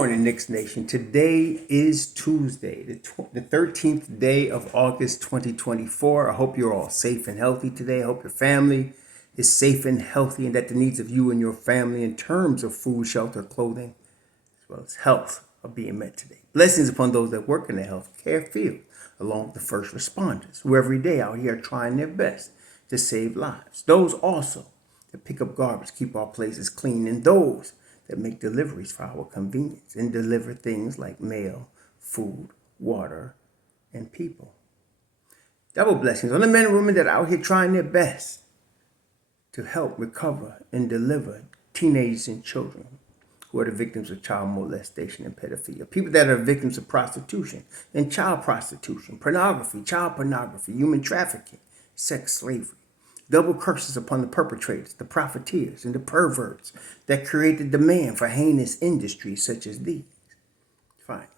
Morning, Knicks Nation. Today is Tuesday, the 13th day of August 2024. I hope you're all safe and healthy today. I hope your family is safe and healthy and that the needs of you and your family in terms of food, shelter, clothing, as well as health are being met today. Blessings upon those that work in the healthcare field, along with the first responders, who every day out here are trying their best to save lives. Those also that pick up garbage, keep our places clean, and those that make deliveries for our convenience and deliver things like mail, food, water, and people. Double blessings on the men and women that are out here trying their best to help recover and deliver teenagers and children who are the victims of child molestation and pedophilia. People that are victims of prostitution and child prostitution, pornography, child pornography, human trafficking, sex slavery. Double curses upon the perpetrators, the profiteers, and the perverts that create the demand for heinous industries such as these. Finally,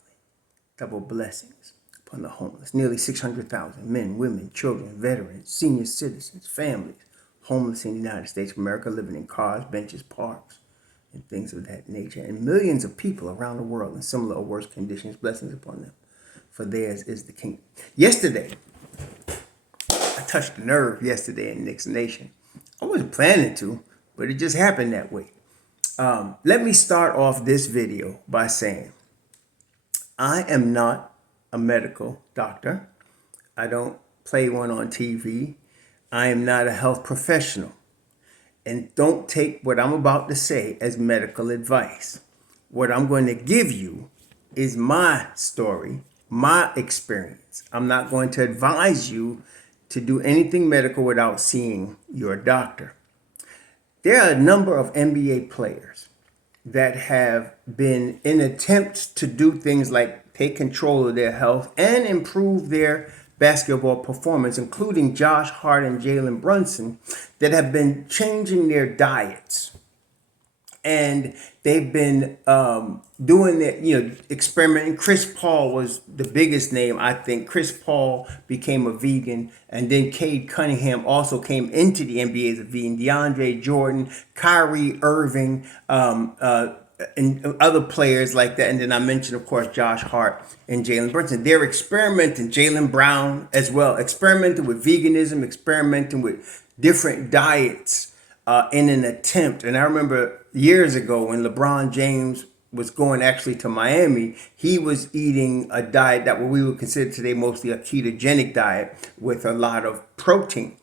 double blessings upon the homeless. Nearly 600,000 men, women, children, veterans, senior citizens, families, homeless in the United States of America, living in cars, benches, parks, and things of that nature. And millions of people around the world in similar or worse conditions. Blessings upon them, for theirs is the kingdom. Yesterday, I touched a nerve yesterday in Knicks Nation. I wasn't planning to, but it just happened that way. Let me start off this video by saying I am not a medical doctor. I don't play one on TV. I am not a health professional. And don't take what I'm about to say as medical advice. What I'm going to give you is my story, my experience. I'm not going to advise you to do anything medical without seeing your doctor. There are a number of NBA players that have been in attempts to do things like take control of their health and improve their basketball performance, including Josh Hart and Jalen Brunson, that have been changing their diets. And they've been doing that, experimenting. Chris Paul was the biggest name, I think. Chris Paul became a vegan, and then Cade Cunningham also came into the NBA as a vegan. DeAndre Jordan, Kyrie Irving, and other players like that. And then I mentioned, of course, Josh Hart and Jalen Brunson. They're experimenting, Jaylen Brown as well, experimenting with veganism, experimenting with different diets in an attempt. And I remember years ago when LeBron James was going actually to Miami, he was eating a diet that what we would consider today mostly a ketogenic diet with a lot of protein.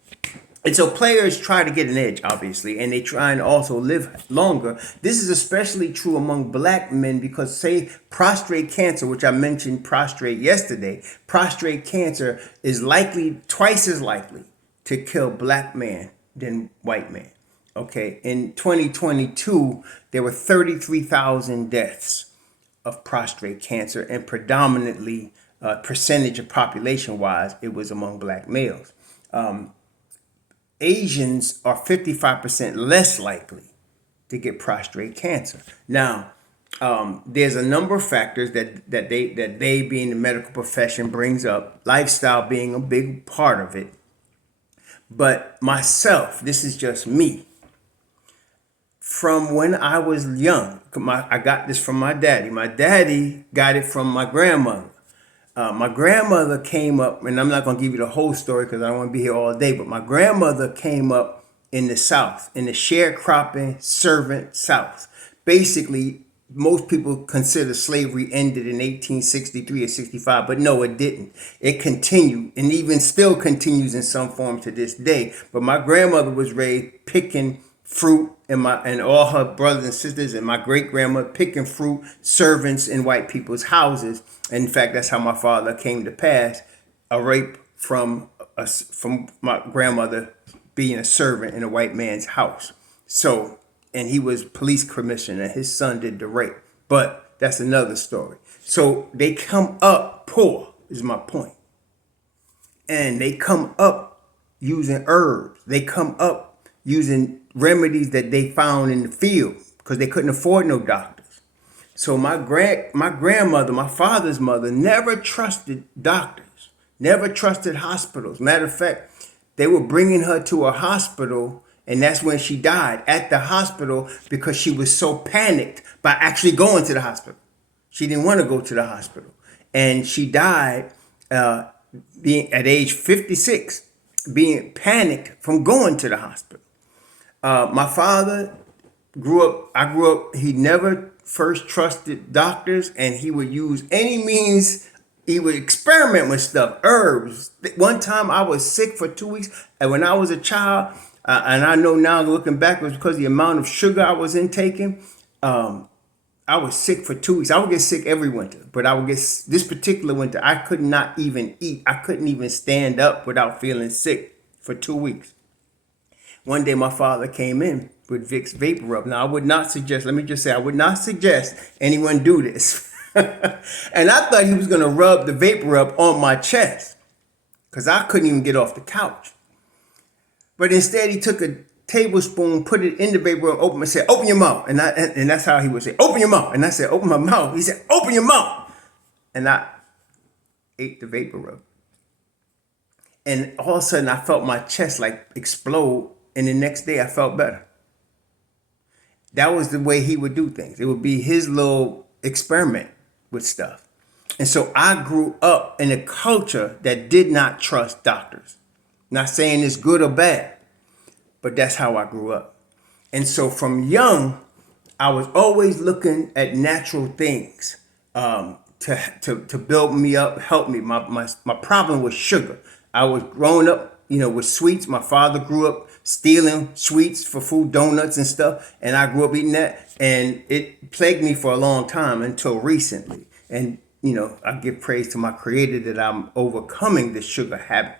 And so players try to get an edge, obviously, and they try and also live longer. This is especially true among black men because, say, prostate cancer, which I mentioned prostrate yesterday, prostate cancer is likely, twice as likely to kill black man than white man. Okay, in 2022, there were 33,000 deaths of prostate cancer, and predominantly, percentage of population-wise, it was among black males. Asians are 55% less likely to get prostate cancer. Now, there's a number of factors that they being the medical profession brings up, lifestyle being a big part of it. But myself, this is just me. From when I was young, I got this from my daddy. My daddy got it from my grandmother. My grandmother came up, and I'm not going to give you the whole story because I don't want to be here all day, but my grandmother came up in the South, in the sharecropping servant South. Basically, most people consider slavery ended in 1863 or 65, but no, it didn't. It continued, and even still continues in some form to this day. But my grandmother was raised picking fruit, and all her brothers and sisters and my great grandma picking fruit, servants in white people's houses. And in fact, that's how my father came to pass, a rape from my grandmother being a servant in a white man's house. So, and he was police commissioner, and his son did the rape. But that's another story. So they come up poor, is my point. And they come up using herbs. They come up using remedies that they found in the field because they couldn't afford no doctors. So my grandmother, my father's mother, never trusted doctors, never trusted hospitals. Matter of fact, they were bringing her to a hospital, and that's when she died, at the hospital, because she was so panicked by actually going to the hospital. She didn't want to go to the hospital. And she died being at age 56, being panicked from going to the hospital. My father I grew up, he never first trusted doctors, and he would use any means. He would experiment with stuff, herbs. One time I was sick for 2 weeks, and when I was a child, and I know now looking back, it was because of the amount of sugar I was intaking. I was sick for 2 weeks. I would get sick every winter, but I would get this particular winter. I could not even eat. I couldn't even stand up without feeling sick for 2 weeks. One day my father came in with Vicks Vapor Rub. Now I would not suggest, let me just say, I would not suggest anyone do this. And I thought he was going to rub the Vapor Rub on my chest because I couldn't even get off the couch. But instead he took a tablespoon, put it in the Vapor Rub, open, and said, open your mouth. And that's how he would say, open your mouth. And I said, open my mouth. He said, open your mouth. And I ate the Vapor Rub. And all of a sudden I felt my chest like explode. And the next day I felt better. That was the way he would do things. It would be his little experiment with stuff. And so I grew up in a culture that did not trust doctors. Not saying it's good or bad, but that's how I grew up. And so from young, I was always looking at natural things to build me up, help me. My problem was sugar. I was growing up, with sweets. My father grew up stealing sweets for food, donuts and stuff. And I grew up eating that. And it plagued me for a long time until recently. And, I give praise to my creator that I'm overcoming this sugar habit.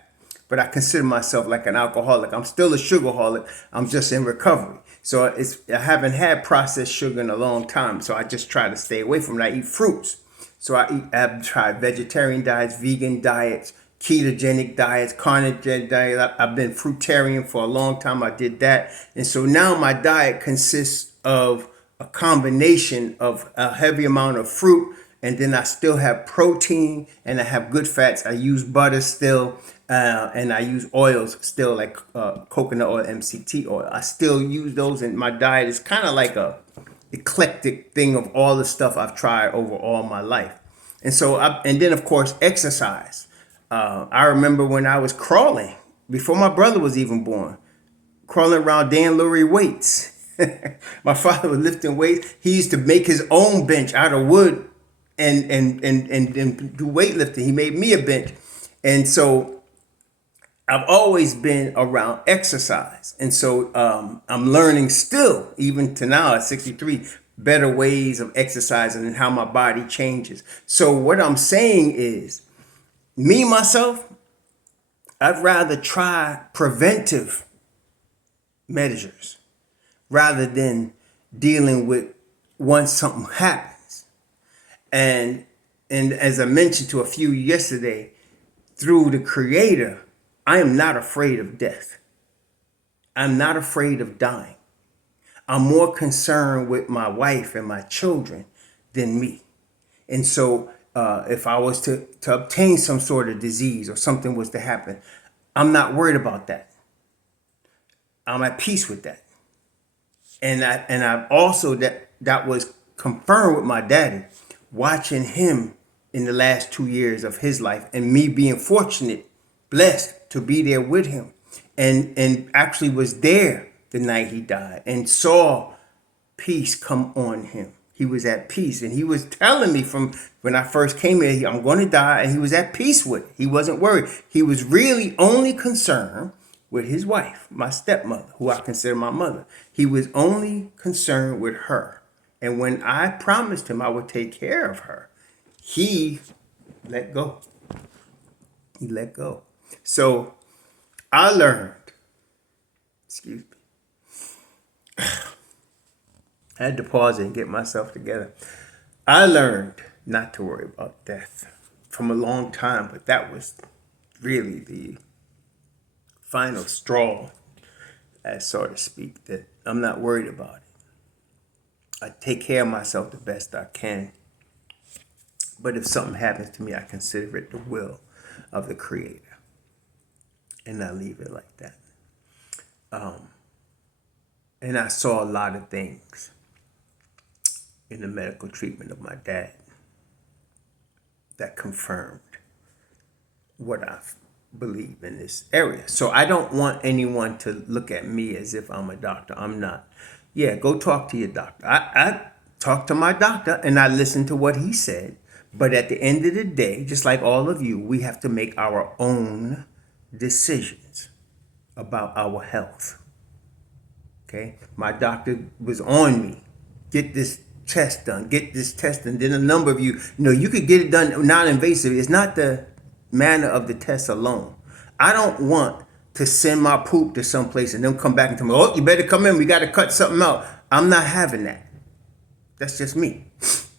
But I consider myself like an alcoholic. I'm still a sugarholic. I'm just in recovery. So I haven't had processed sugar in a long time. So I just try to stay away from it. I eat fruits. So I've tried vegetarian diets, vegan diets, ketogenic diets, carnivore diets. I've been fruitarian for a long time. I did that. And so now my diet consists of a combination of a heavy amount of fruit, and then I still have protein, and I have good fats. I use butter still, and I use oils still, like coconut oil, MCT oil. I still use those, and my diet is kind of like a eclectic thing of all the stuff I've tried over all my life. And so, and then of course, exercise. I remember when I was crawling, before my brother was even born, crawling around Dan Lurie weights. My father was lifting weights. He used to make his own bench out of wood and do weightlifting. He made me a bench. And so I've always been around exercise. And so I'm learning still, even to now at 63, better ways of exercising and how my body changes. So what I'm saying is, me, myself, I'd rather try preventive measures rather than dealing with once something happens. And as I mentioned to a few yesterday, through the Creator, I am not afraid of death. I'm not afraid of dying. I'm more concerned with my wife and my children than me. And so if I was to obtain some sort of disease or something was to happen, I'm not worried about that. I'm at peace with that. And I've also, that was confirmed with my daddy, watching him in the last 2 years of his life, and me being fortunate, blessed to be there with him, and actually was there the night he died and saw peace come on him. He was at peace, and he was telling me from when I first came here, I'm going to die, and he was at peace with it. He wasn't worried. He was really only concerned with his wife, my stepmother, who I consider my mother. He was only concerned with her. And when I promised him I would take care of her, he let go. He let go. So I learned, excuse me, I had to pause and get myself together. I learned not to worry about death from a long time, but that was really the final straw, as so to speak, that I'm not worried about it. I take care of myself the best I can. But if something happens to me, I consider it the will of the Creator. And I leave it like that. And I saw a lot of things in the medical treatment of my dad. that confirmed what I believe in this area. So I don't want anyone to look at me as if I'm a doctor. I'm not. Yeah, go talk to your doctor. I talked to my doctor and I listened to what he said. But at the end of the day, just like all of you, we have to make our own decisions about our health. Okay? My doctor was on me. Get this test done. Get this test done. Then a number of you could get it done non-invasive. It's not the manner of the test alone. I don't want to send my poop to someplace and then come back and tell me, oh, you better come in. We got to cut something out. I'm not having that. That's just me.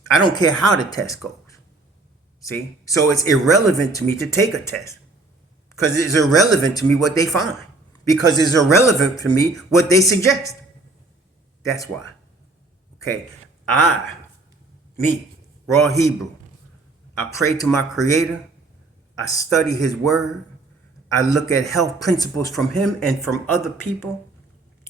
I don't care how the test goes. See? So it's irrelevant to me to take a test because it's irrelevant to me what they find because it's irrelevant to me what they suggest. That's why. Okay? Me, raw Hebrew, I pray to my Creator. I study His Word. I look at health principles from Him and from other people.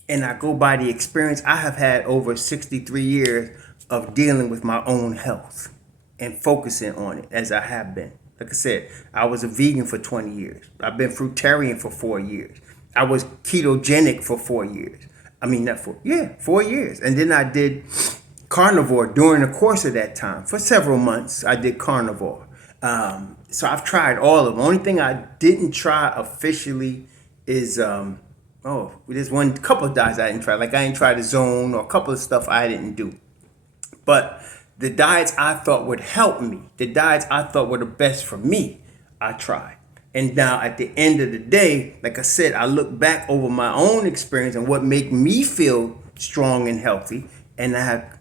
And I go by the experience. I have had over 63 years of dealing with my own health and focusing on it as I have been. Like I said, I was a vegan for 20 years. I've been fruitarian for 4 years. I was ketogenic for 4 years. 4 years. And then I did carnivore during the course of that time. For several months, I did carnivore. So I've tried all of them. The only thing I didn't try officially is, there's one couple of diets I didn't try. Like I didn't try the zone or a couple of stuff I didn't do. But the diets I thought would help me, the diets I thought were the best for me, I tried. And now at the end of the day, like I said, I look back over my own experience and what make me feel strong and healthy. And I have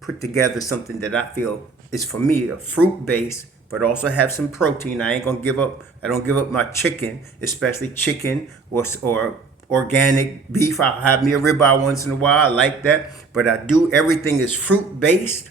put together something that I feel is for me, a fruit base, but also have some protein. I don't give up my chicken, especially chicken or organic beef. I'll have me a ribeye once in a while. I like that. But everything is fruit based.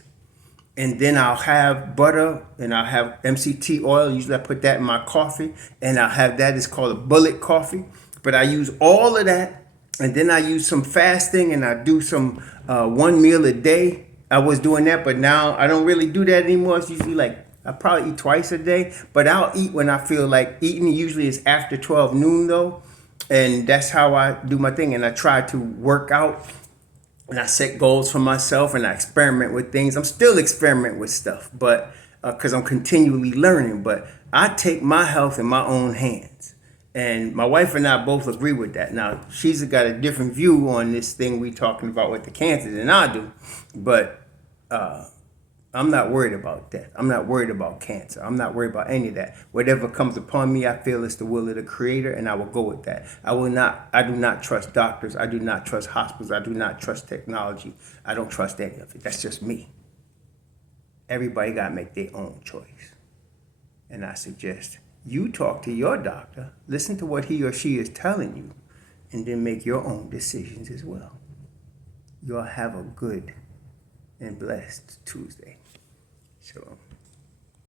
And then I'll have butter and I'll have MCT oil. Usually I put that in my coffee and I'll have that. It's called a bullet coffee. But I use all of that. And then I use some fasting and I do some 1 meal a day. I was doing that, but now I don't really do that anymore. It's usually like I probably eat twice a day, but I'll eat when I feel like eating. Usually is after 12 noon though. And that's how I do my thing. And I try to work out and I set goals for myself and I experiment with things. I'm still experimenting with stuff, but because I'm continually learning, but I take my health in my own hands. And my wife and I both agree with that. Now, she's got a different view on this thing we talking about with the cancer than I do, but I'm not worried about that. I'm not worried about cancer. I'm not worried about any of that. Whatever comes upon me, I feel it's the will of the Creator, and I will go with that. I do not trust doctors. I do not trust hospitals. I do not trust technology. I don't trust any of it. That's just me. Everybody got to make their own choice. And I suggest you talk to your doctor, listen to what he or she is telling you, and then make your own decisions as well. You'll have a good and blessed Tuesday. Shalom.